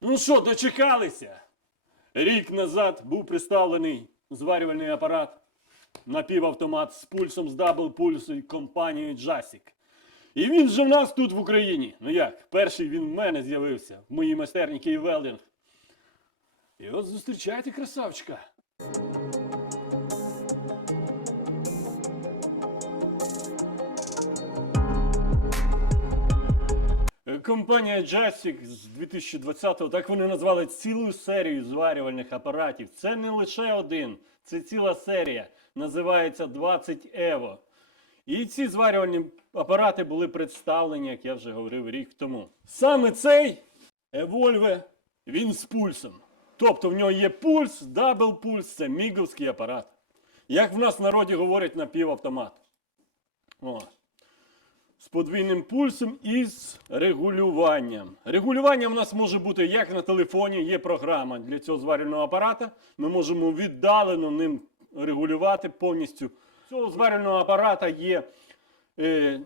Ну що, дочекалися? Рік назад був представлений зварювальний апарат напівавтомат з пульсом з дабл пульсу і компанією Джасік. І він же в нас тут в Україні. Ну як? Перший він в мене з'явився, в моїй майстерні Київ Велдинг. І от зустрічайте красавчика. Компанія Jasic з 2020-го, так вони назвали цілу серію зварювальних апаратів. Це не лише один, це ціла серія. Називається 20 Evo. І ці зварювальні апарати були представлені, як я вже говорив, рік тому. Саме цей Evolve, він з пульсом. Тобто в нього є пульс, дабл пульс, це міговський апарат. Як в нас в народі говорять напівавтомат. О з подвійним пульсом і з регулюванням. Регулювання в нас може бути як на телефоні, є програма для цього зварювального апарата. Ми можемо віддалено ним регулювати повністю. Цього зварювального апарата є е,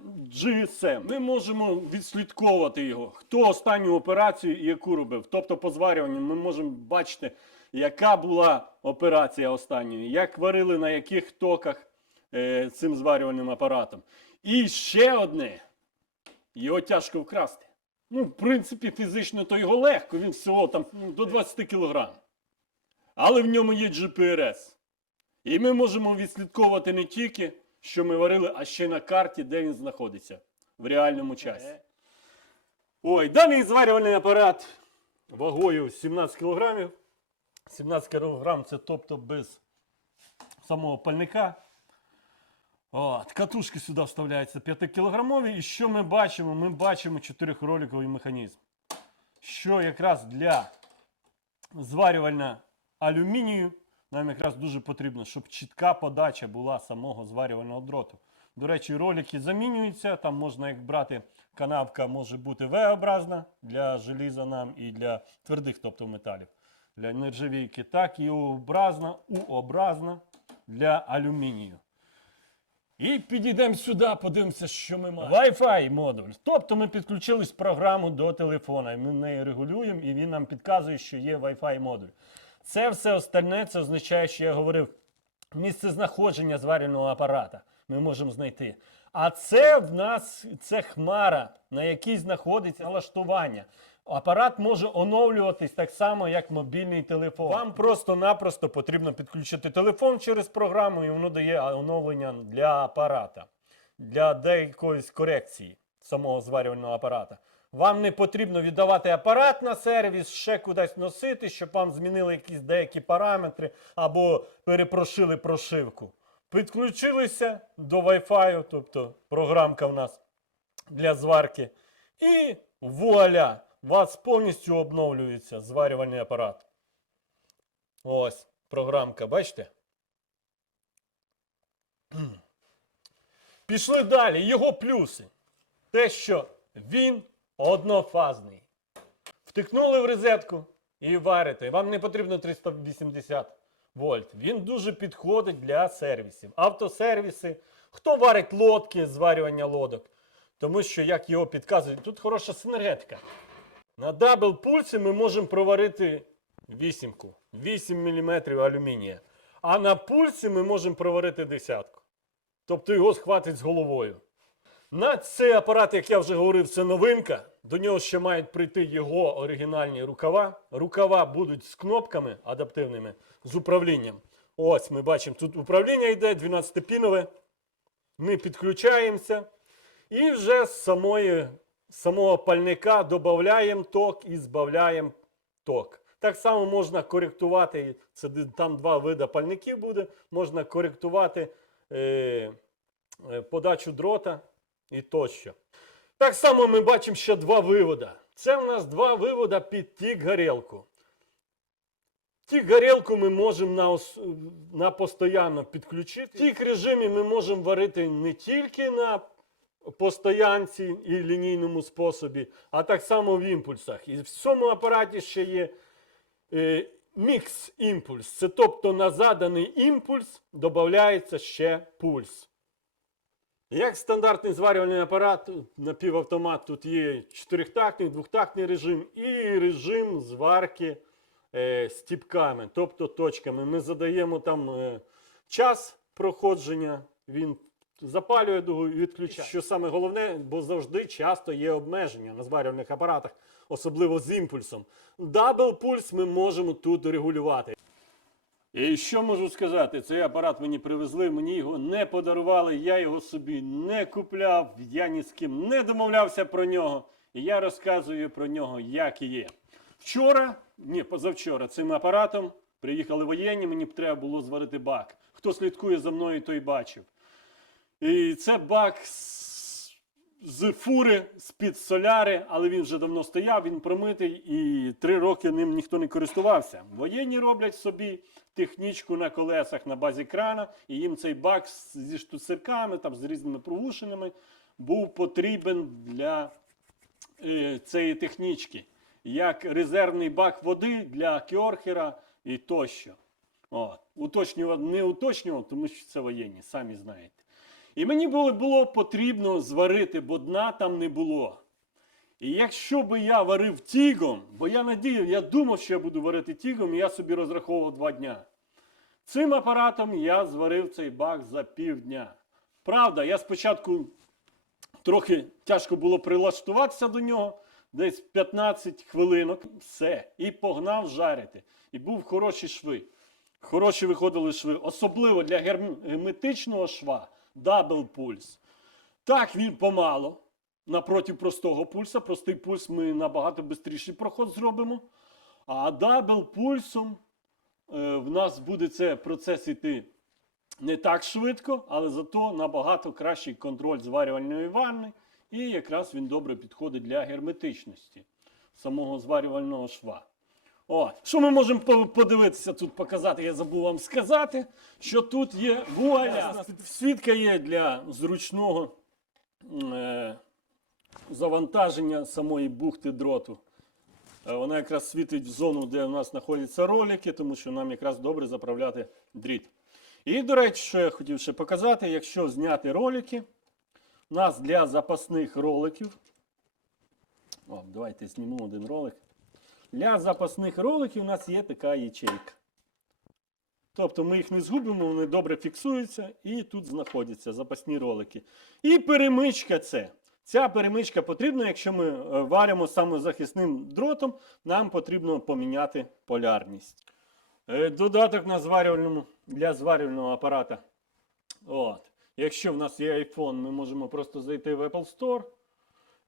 GSM. Ми можемо відслідковувати його, хто останню операцію і яку робив. Тобто по зварюванню ми можемо бачити, яка була операція останньої, як варили на яких токах е, цим зварювальним апаратом. І ще одне. Його тяжко вкрасти. Ну, в принципі, фізично то його легко, він всього там ну, до 20 кг. Але в ньому є GPRS. І ми можемо відслідковувати не тільки, що ми варили, а ще на карті, де він знаходиться в реальному часі. Ой, даний зварювальний апарат вагою 17 кг. 17 кг це тобто без самого пальника. От, катушки сюди вставляються 5-кілограмові. І що ми бачимо? Ми бачимо 4-роликовий механізм. Що якраз для зварювання алюмінію нам якраз дуже потрібно, щоб чітка подача була самого зварювального дроту. До речі, ролики замінюються. Там можна як брати, канавка може бути V-образна для желіза нам і для твердих, тобто металів, для нержавійки, так і U-образна, U-образна для алюмінію. І підійдемо сюди, подивимося, що ми маємо. Wi-Fi модуль. Тобто ми підключились програму до телефона, ми нею регулюємо, і він нам підказує, що є Wi-Fi модуль. Це все остальне, це означає, що я говорив, місце знаходження зварювального апарата ми можемо знайти. А це в нас це хмара, на якій знаходиться налаштування. Апарат може оновлюватись так само, як мобільний телефон. Вам просто-напросто потрібно підключити телефон через програму, і воно дає оновлення для апарата, для деякої корекції самого зварювального апарата. Вам не потрібно віддавати апарат на сервіс, ще кудись носити, щоб вам змінили якісь деякі параметри або перепрошили прошивку. Підключилися до Wi-Fi, тобто програмка в нас для зварки. І вуаля! У вас повністю обновлюється зварювальний апарат. Ось програмка, бачите? Пішли далі. Його плюси. Те, що він однофазний. Втикнули в розетку і варите. Вам не потрібно 380 вольт. Він дуже підходить для сервісів. Автосервіси. Хто варить лодки, зварювання лодок? Тому що, як його підказують, тут хороша синергетика. На дабл пульсі ми можемо проварити вісімку. 8 мм алюмінія. А на пульсі ми можемо проварити десятку. Тобто його схватить з головою. На цей апарат, як я вже говорив, це новинка. До нього ще мають прийти його оригінальні рукава. Рукава будуть з кнопками адаптивними, з управлінням. Ось ми бачимо, тут управління йде 12-пінове. Ми підключаємося. І вже з самої, самого пальника додаємо ток і збавляємо ток. Так само можна коректувати, це там два види пальників буде, можна коректувати е, е, подачу дрота і тощо. Так само ми бачимо ще два виводи. Це у нас два виводи під тік-горілку. Тік-горілку ми можемо на, ос- на постійно підключити. В тік режимі ми можемо варити не тільки на постоянці і лінійному способі, а так само в імпульсах. І в цьому апараті ще є е, мікс імпульс. Це тобто на заданий імпульс додається ще пульс. Як стандартний зварювальний апарат, напівавтомат, тут є чотирьохтактний, двохтактний режим і режим зварки е, стіпками, тобто точками. Ми задаємо там е, час проходження, він запалює дугу і відключає. Що саме головне, бо завжди часто є обмеження на зварювальних апаратах, особливо з імпульсом. Дабл пульс ми можемо тут регулювати. І що можу сказати? Цей апарат мені привезли, мені його не подарували, я його собі не купляв, я ні з ким не домовлявся про нього. І я розказую про нього, як і є. Вчора, ні, позавчора, цим апаратом приїхали воєнні, мені б треба було зварити бак. Хто слідкує за мною, той бачив. І це бак з, з фури, з-під соляри, але він вже давно стояв, він промитий, і три роки ним ніхто не користувався. Воєнні роблять собі технічку на колесах на базі крана, і їм цей бак зі штуцерками, там, з різними провушеними був потрібен для е, цієї технічки, як резервний бак води для кьорхера і тощо. От. Уточнював, не уточнював, тому що це воєнні, самі знаєте. І мені було, потрібно зварити, бо дна там не було. І якщо би я варив тігом, бо я надіяв, я думав, що я буду варити тігом, і я собі розраховував два дня. Цим апаратом я зварив цей бак за півдня. Правда, я спочатку трохи тяжко було прилаштуватися до нього, десь 15 хвилинок, все, і погнав жарити. І був хороші шви. Хороші виходили шви, особливо для герметичного шва дабл пульс. Так він помало. Напроти простого пульса. Простий пульс ми набагато швидший проход зробимо. А дабл пульсом е, в нас буде це процес іти не так швидко, але зато набагато кращий контроль зварювальної ванни. І якраз він добре підходить для герметичності самого зварювального шва. О, що ми можемо подивитися тут показати? Я забув вам сказати, що тут є вуаля. Свідка є для зручного е, завантаження самої бухти дроту. Е, Вона якраз світить в зону, де у нас знаходяться ролики, тому що нам якраз добре заправляти дріт. І, до речі, що я хотів ще показати, якщо зняти ролики, у нас для запасних роликів. О, давайте знімемо один ролик. Для запасних роликів у нас є така ячейка. Тобто ми їх не згубимо, вони добре фіксуються і тут знаходяться запасні ролики. І перемичка це. Ця перемичка потрібна, якщо ми е, варимо самозахисним дротом, нам потрібно поміняти полярність. Е, Додаток на зварювальному, для зварювального апарата. От. Якщо в нас є iPhone, ми можемо просто зайти в Apple Store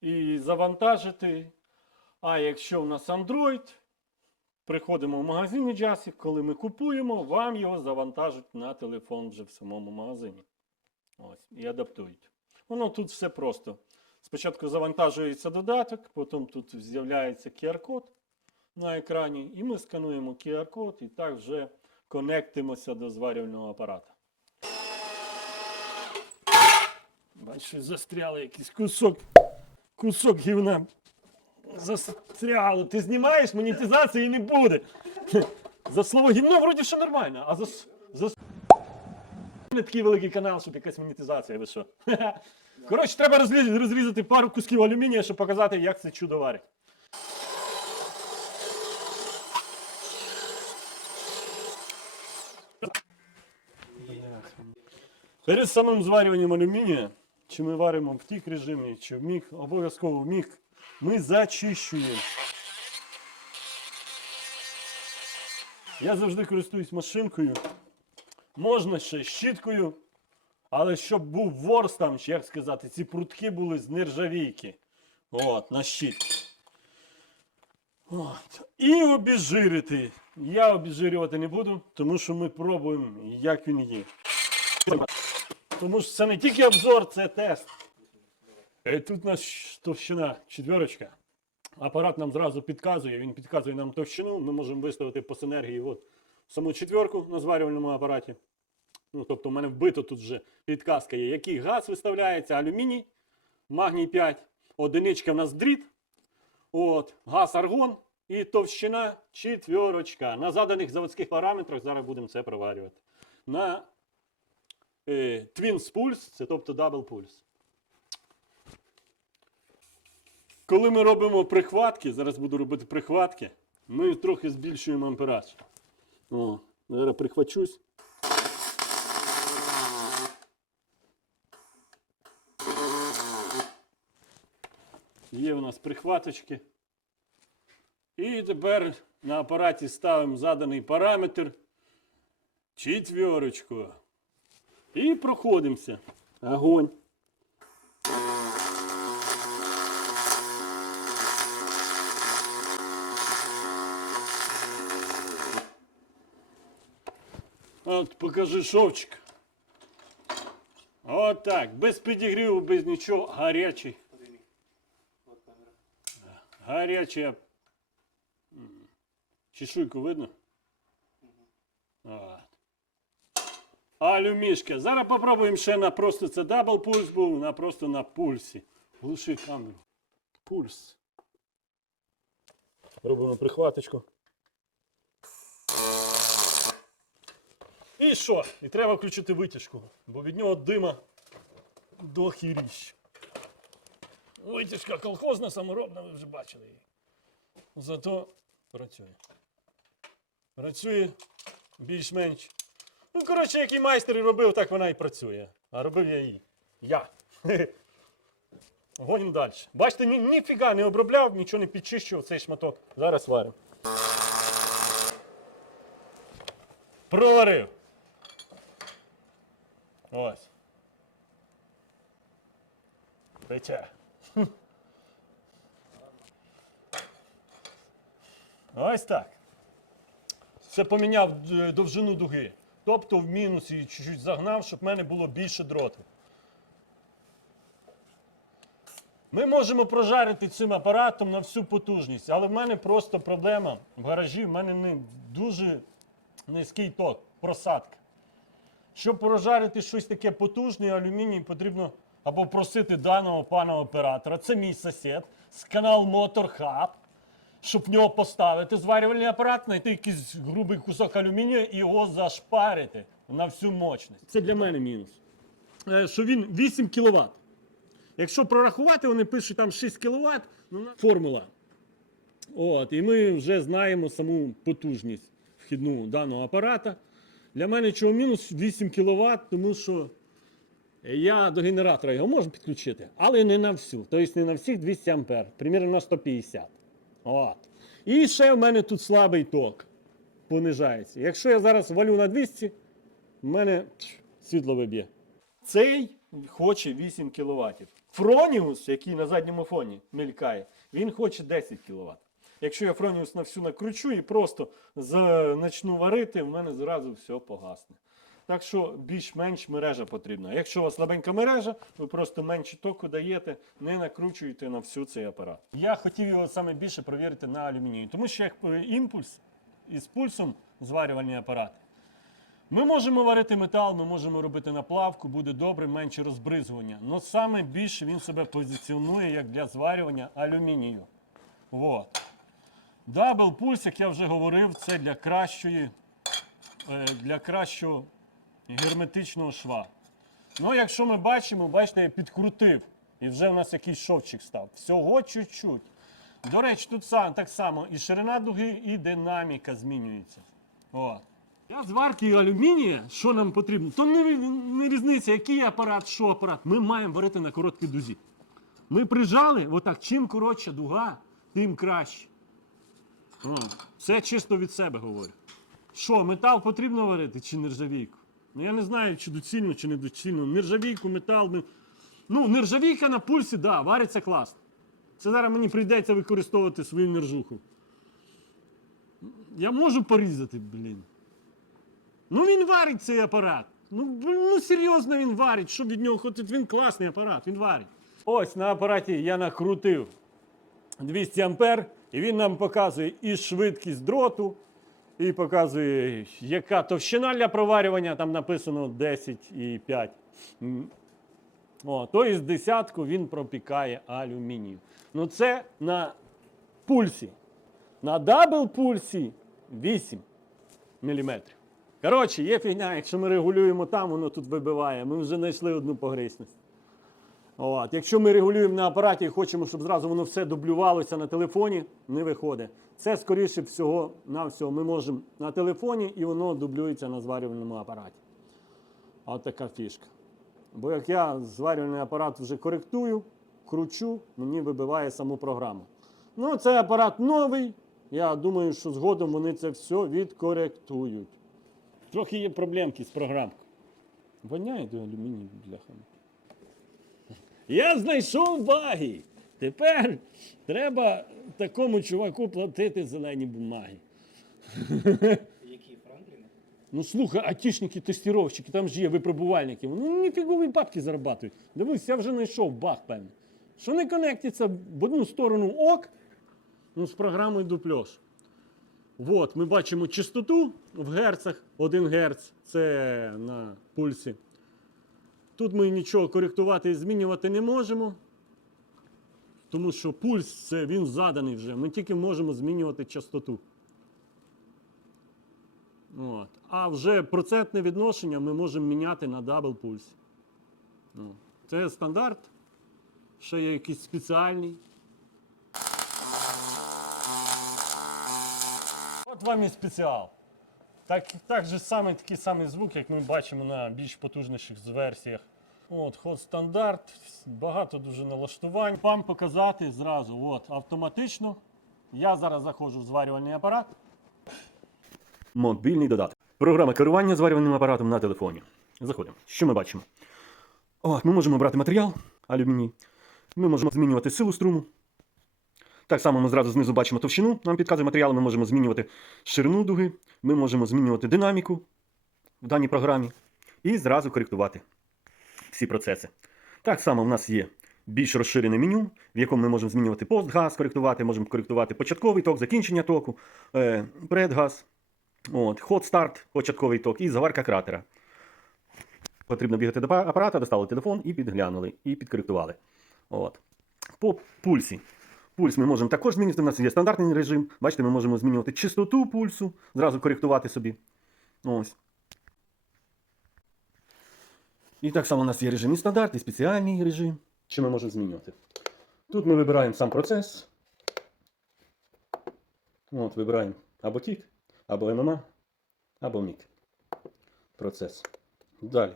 і завантажити. А якщо в нас Android, приходимо в магазині Jasik, коли ми купуємо, вам його завантажать на телефон вже в самому магазині. Ось, і адаптують. Воно тут все просто. Спочатку завантажується додаток, потім тут з'являється QR-код на екрані, і ми скануємо QR-код і так вже конектимося до зварювального апарата. Бачиш, застряли якийсь кусок, кусок гівна. Застряло. Ти знімаєш, монетизації не буде. За слово гівно вроді ще нормально, а за, за не такий великий канал, щоб якась монетизація, ви що? Коротше, треба розрізати, розрізати пару кусків алюмінія, щоб показати, як це чудо варить. Перед самим зварюванням алюмінія, чи ми варимо в тік режимі, чи в міг, обов'язково в міг, ми зачищуємо. Я завжди користуюсь машинкою. Можна ще щіткою, але щоб був ворс там, як сказати, ці прутки були з нержавійки. От, на щітці. От. І обезжирити. Я обезжирювати не буду, тому що ми пробуємо, як він є. Тому що це не тільки обзор, це тест. Е, Тут у нас товщина четверочка. Апарат нам зразу підказує, він підказує нам товщину. Ми можемо виставити по синергії от, саму четверку на зварювальному апараті. Ну, тобто, в мене вбито тут вже підказка є, який газ виставляється, алюміній, магній 5, одиничка в нас дріт, от, газ аргон і товщина четверочка. На заданих заводських параметрах зараз будемо це проварювати. На е, Twins Pulse, це тобто Double Pulse. Коли ми робимо прихватки, зараз буду робити прихватки, ми трохи збільшуємо ампераж. О, зараз прихвачусь. Є у нас прихваточки. І тепер на апараті ставимо заданий параметр. Четверочку. І проходимося. Огонь. От покажи шовчик. От так. Без підігріву, без нічого. Гарячий. Гаряча. М. Чешуйку видно? От. Алюмішка. Зараз попробуємо ще на просто це дабл пульс був, на просто на пульсі. Глуши камеру. Пульс. Робимо прихваточку. І що? І треба включити витяжку, бо від нього дима до хіріщ. Витяжка колхозна, саморобна, ви вже бачили її. Зато працює. Працює більш-менш. Ну, коротше, який майстер і робив, так вона і працює. А робив я її. Я. Гонім далі. Бачите, ні, ніфіга не обробляв, нічого не підчищував цей шматок. Зараз варимо. Проварив. Ось. Пече. Ось так. Це поміняв е, довжину дуги. Тобто в мінус її чуть-чуть загнав, щоб в мене було більше дроту. Ми можемо прожарити цим апаратом на всю потужність, але в мене просто проблема в гаражі, в мене не дуже низький ток, просадка. Щоб прожарити щось таке потужне, алюміній потрібно або просити даного пана оператора. Це мій сусід з канал Motor Hub, щоб в нього поставити зварювальний апарат, знайти якийсь грубий кусок алюмінію і його зашпарити на всю мощність. Це для мене мінус. Е, Що він 8 кВт. Якщо прорахувати, вони пишуть там 6 кВт, ну, на- формула. От, і ми вже знаємо саму потужність вхідну даного апарата. Для мене чого мінус 8 кВт, тому що я до генератора його можу підключити, але не на всю. Тобто не на всіх 200 А, примірно на 150. От. І ще в мене тут слабий ток понижається. Якщо я зараз валю на 200, в мене світло виб'є. Цей хоче 8 кВт. Фроніус, який на задньому фоні мелькає, він хоче 10 кВт. Якщо я Фроніус на всю накручу і просто начну варити, в мене зразу все погасне. Так що більш-менш мережа потрібна. Якщо у вас слабенька мережа, ви просто менше току даєте, не накручуєте на всю цей апарат. Я хотів його саме більше перевірити на алюмінію, тому що як е, імпульс із пульсом зварювальні апарати. Ми можемо варити метал, ми можемо робити наплавку, буде добре, менше розбризування. Але саме більше він себе позиціонує як для зварювання алюмінію. Вот. Дабл пульс, як я вже говорив, це для кращої, е, для кращого герметичного шва. Ну, якщо ми бачимо, бачите, я підкрутив. І вже у нас якийсь шовчик став. Всього чуть-чуть. До речі, тут так само і ширина дуги, і динаміка змінюється. О. Для зварки алюмінія, що нам потрібно, то не, не різниця, який апарат, що апарат. Ми маємо варити на короткій дузі. Ми прижали, отак, чим коротша дуга, тим краще. О, це чисто від себе говорю. Що, метал потрібно варити чи нержавійку? Ну я не знаю, чи доцільно, чи не доцільно. Нержавійку, метал. ми- Ну, нержавійка на пульсі, да, вариться класно. Це зараз мені прийдеться використовувати свою нержуху. Я можу порізати, блін. Ну він варить цей апарат. Ну, ну серйозно він варить. Що від нього хочуть? Він класний апарат, він варить. Ось на апараті я накрутив 200 ампер, і він нам показує і швидкість дроту, і показує, яка товщина для проварювання, там написано 10,5. М. О, то із десятку він пропікає алюмінію. Ну це на пульсі. На дабл пульсі 8 мм. Коротше, є фігня, якщо ми регулюємо там, воно тут вибиває. Ми вже знайшли одну погрішність. От. Якщо ми регулюємо на апараті і хочемо, щоб зразу воно все дублювалося на телефоні, не виходить. Це скоріше всього на всього ми можемо на телефоні і воно дублюється на зварювальному апараті. От така фішка. Бо як я зварювальний апарат вже коректую, кручу, мені вибиває саму програму. Ну, цей апарат новий. Я думаю, що згодом вони це все відкоректують. Трохи є проблемки з програмкою. Воняє до алюмінію, бляха. Я знайшов баги. Тепер треба такому чуваку платити зелені бумаги. Які Франкліни? Ну слухай, атішники, тестировщики, там ж є випробувальники. Ну ніфігові бабки зарабатують. Дивись, я вже знайшов баг, певно. Що не конектиться в одну сторону ок, ну з програмою дупльош. От, ми бачимо частоту в герцах, 1 Гц, це на пульсі. Тут ми нічого коректувати і змінювати не можемо. Тому що пульс це він заданий вже. Ми тільки можемо змінювати частоту. От. А вже процентне відношення ми можемо міняти на дабл пульс. Ну, Це стандарт. Ще є якийсь спеціальний. От вам і спеціал. Так, так же саме, такий самий звук, як ми бачимо на більш потужніших версіях. От, ход стандарт, багато дуже налаштувань. Вам показати зразу, от, автоматично. Я зараз заходжу в зварювальний апарат. Мобільний додаток. Програма керування зварювальним апаратом на телефоні. Заходимо. Що ми бачимо? От, ми можемо брати матеріал алюміній. Ми можемо змінювати силу струму. Так само ми зразу знизу бачимо товщину, нам підказує матеріал, ми можемо змінювати ширину дуги, ми можемо змінювати динаміку в даній програмі і зразу коректувати всі процеси. Так само в нас є більш розширене меню, в якому ми можемо змінювати постгаз, коректувати, можемо коректувати початковий ток, закінчення току, е, предгаз, от, ход старт, початковий ток і заварка кратера. Потрібно бігати до апарата, достали телефон і підглянули, і підкоректували. От. По пульсі. Пульс ми можемо також змінювати. У нас є стандартний режим. Бачите, ми можемо змінювати частоту пульсу, зразу коректувати собі. Ось. І так само у нас є режим і стандарт, і спеціальний режим. Що ми можемо змінювати? Тут ми вибираємо сам процес. От, вибираємо або тік, або ММА, або мік. Процес. Далі.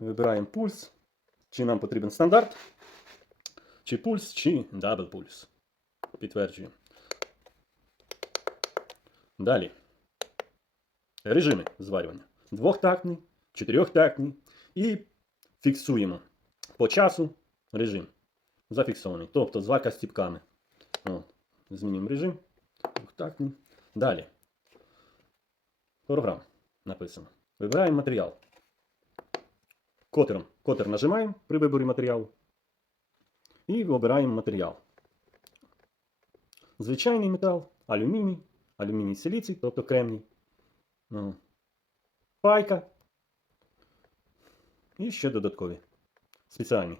Вибираємо пульс. Чи нам потрібен стандарт, чи пульс, чи дабл пульс. Підтверджуємо. Далі. Режими зварювання. Двохтактний, чотирьохтактний. І фіксуємо по часу режим. Зафіксований. Тобто зварка з тіпками. От. Змінюємо режим. Двохтактний. Далі. Програма написано. Вибираємо матеріал. Котером. Котер нажимаємо при виборі матеріалу. І обираємо матеріал. Звичайний метал, алюміній, алюміній силіцій, тобто кремній. Ну, Пайка. І ще додаткові. Спеціальні.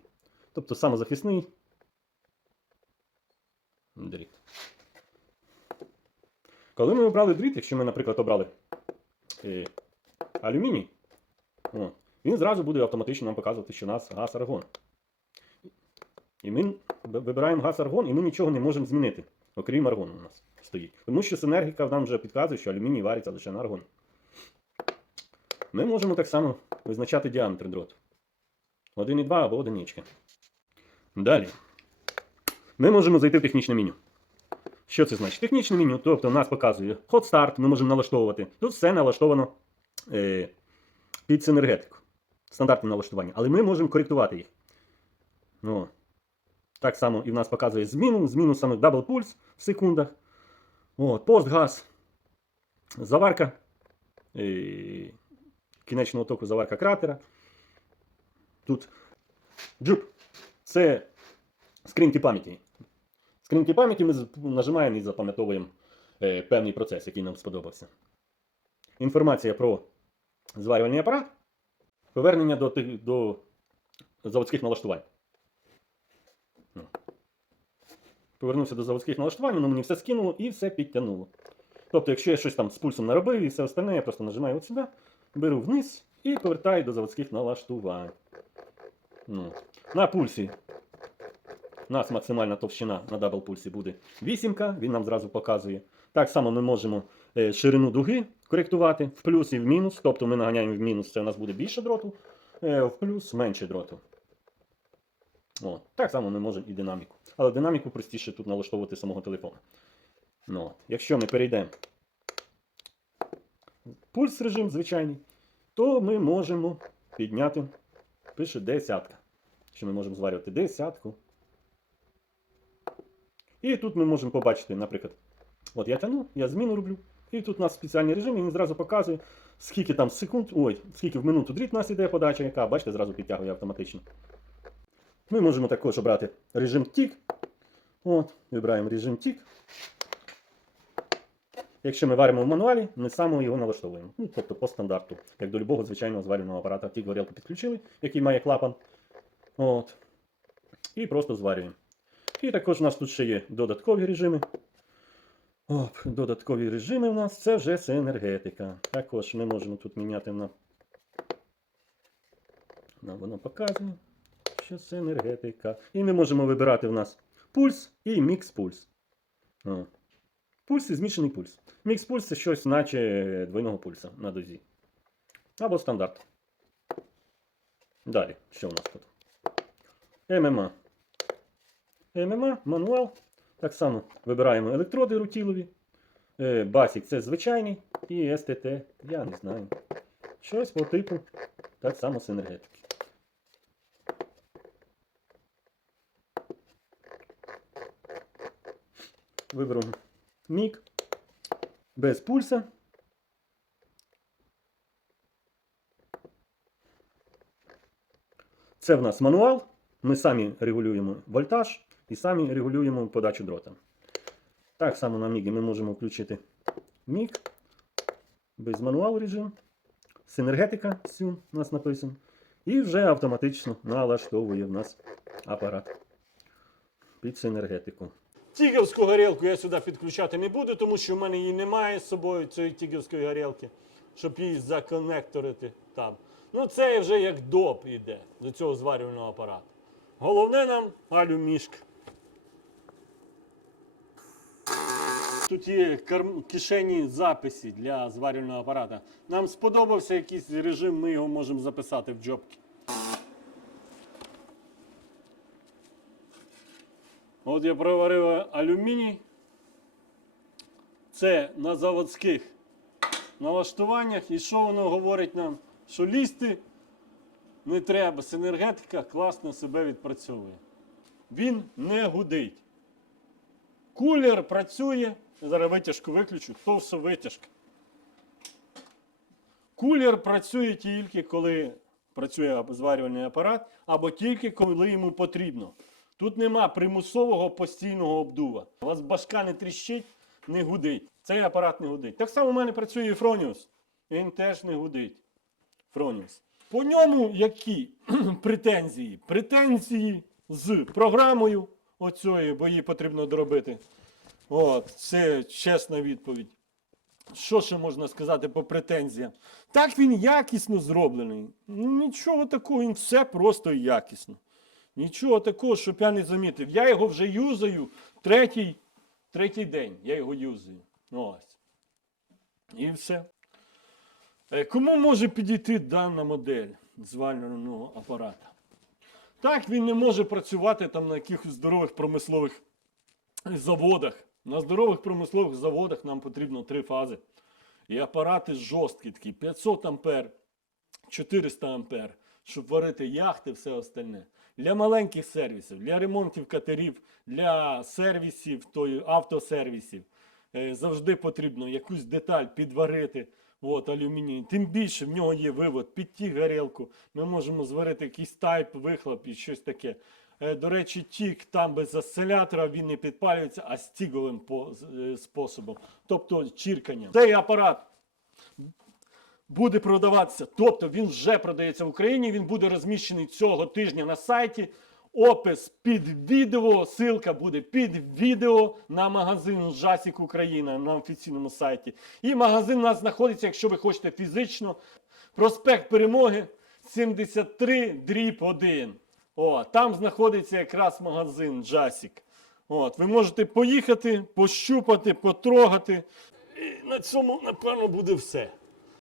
Тобто самозахисний дріт. Коли ми обрали дріт, якщо ми, наприклад, обрали е, алюміній, він зразу буде автоматично нам показувати, що у нас газ аргон. І ми вибираємо газ аргон, і ми нічого не можемо змінити, окрім аргону у нас стоїть. Тому що синергіка нам вже підказує, що алюміній вариться лише на аргоні. Ми можемо так само визначати діаметр дроту. 1,2 або одинички. Далі. Ми можемо зайти в технічне меню. Що це значить? Технічне меню, тобто нас показує ход старт, ми можемо налаштовувати. Тут все налаштовано е, під синергетику. Стандартне налаштування. Але ми можемо коректувати їх. Ну, так само і в нас показує зміну, зміну саме дабл пульс в секундах. От, постгаз, заварка е, кінечного току, заварка кратера. Тут джуп. Це скриньки пам'яті. Скриньки пам'яті ми нажимаємо і запам'ятовуємо е, певний процес, який нам сподобався. Інформація про зварювальний апарат. Повернення до, до заводських налаштувань. Ну. Повернувся до заводських налаштувань, воно мені все скинуло і все підтягнуло. Тобто, якщо я щось там з пульсом наробив і все остальне, я просто нажимаю от сюди, беру вниз і повертаю до заводських налаштувань. Ну. На пульсі. У нас максимальна товщина на дабл пульсі буде 8, він нам зразу показує. Так само ми можемо е, ширину дуги коректувати в плюс і в мінус. Тобто ми наганяємо в мінус, це у нас буде більше дроту, е, в плюс менше дроту. О, так само ми можемо і динаміку. Але динаміку простіше тут налаштовувати самого телефону. Ну, от. Якщо ми перейдемо пульс режим звичайний, то ми можемо підняти, пише десятка. Що ми можемо зварювати десятку. І тут ми можемо побачити, наприклад, от я тяну, я зміну роблю. І тут у нас спеціальний режим, він зразу показує, скільки там секунд, ой, скільки в минуту дріт у нас іде подача, яка, бачите, зразу підтягує автоматично. Ми можемо також обрати режим тік. От, вибираємо режим тік. Якщо ми варимо в мануалі, ми саме його налаштовуємо. Ну, тобто по стандарту, як до любого звичайного зварювального апарата. Тік горілку підключили, який має клапан. От. І просто зварюємо. І також у нас тут ще є додаткові режими. Оп, додаткові режими у нас це вже енергетика. Також ми можемо тут міняти на. Нам воно показує, це енергетика. І ми можемо вибирати в нас пульс і мікс пульс. Пульс і змішаний пульс. Мікс пульс це щось, наче двойного пульса на дозі. Або стандарт. Далі, що у нас тут? ММА. ММА, мануал. Так само вибираємо електроди рутілові. Е, Басік це звичайний. І СТТ, я не знаю. Щось по типу. Так само з Виберемо мік. Без пульса. Це в нас мануал. Ми самі регулюємо вольтаж і самі регулюємо подачу дрота. Так само на мігі ми можемо включити міг без мануал режим. Синергетика всю у нас написано. І вже автоматично налаштовує в нас апарат під синергетику. Тігівську горілку я сюди підключати не буду, тому що в мене її немає з собою, цієї тігівської горілки, щоб її законекторити там. Ну це вже як доп іде до цього зварювального апарату. Головне нам алюмішк. Тут є кишені записі для зварювального апарата. Нам сподобався якийсь режим, ми його можемо записати в джобки. От я проварив алюміній. Це на заводських налаштуваннях. І що воно говорить нам? Що лізти не треба. Синергетика класно себе відпрацьовує. Він не гудить. Кулер працює. Я зараз витяжку виключу, то все витяжка. Кулер працює тільки коли працює зварювальний апарат, або тільки коли йому потрібно. Тут нема примусового постійного обдува. У вас башка не тріщить, не гудить. Цей апарат не гудить. Так само в мене працює і Фроніус. Він теж не гудить. Фроніус. По ньому які претензії? Претензії з програмою оцією, бо її потрібно доробити. От, це чесна відповідь. Що ще можна сказати по претензіям? Так він якісно зроблений. Нічого такого, він все просто якісно. Нічого такого, щоб я не замітив. Я його вже юзаю третій, третій день. Я його юзаю. Ось. І все. Е, Кому може підійти дана модель звального апарата? Так, він не може працювати там на якихось здорових промислових заводах. На здорових промислових заводах нам потрібно три фази. І апарати жорсткі такі, 500 ампер, 400 ампер, щоб варити яхти, все остальне. Для маленьких сервісів, для ремонтів катерів, для сервісів, то автосервісів. е, Завжди потрібно якусь деталь підварити. От, алюміній. Тим більше в нього є вивод під ті горілку. Ми можемо зварити якийсь тайп, вихлоп і щось таке. Е, До речі, тік там без осцилятора він не підпалюється, а стіговим з- е, способом. Тобто чірканням. Цей апарат буде продаватися. Тобто він вже продається в Україні. Він буде розміщений цього тижня на сайті. опис під відео. Ссылка буде під відео на магазин Жасік Україна на офіційному сайті. І магазин у нас знаходиться, якщо ви хочете фізично. Проспект Перемоги 73 дріб 1. О, там знаходиться якраз магазин Жасік. От, ви можете поїхати, пощупати, потрогати. І на цьому, напевно, буде все.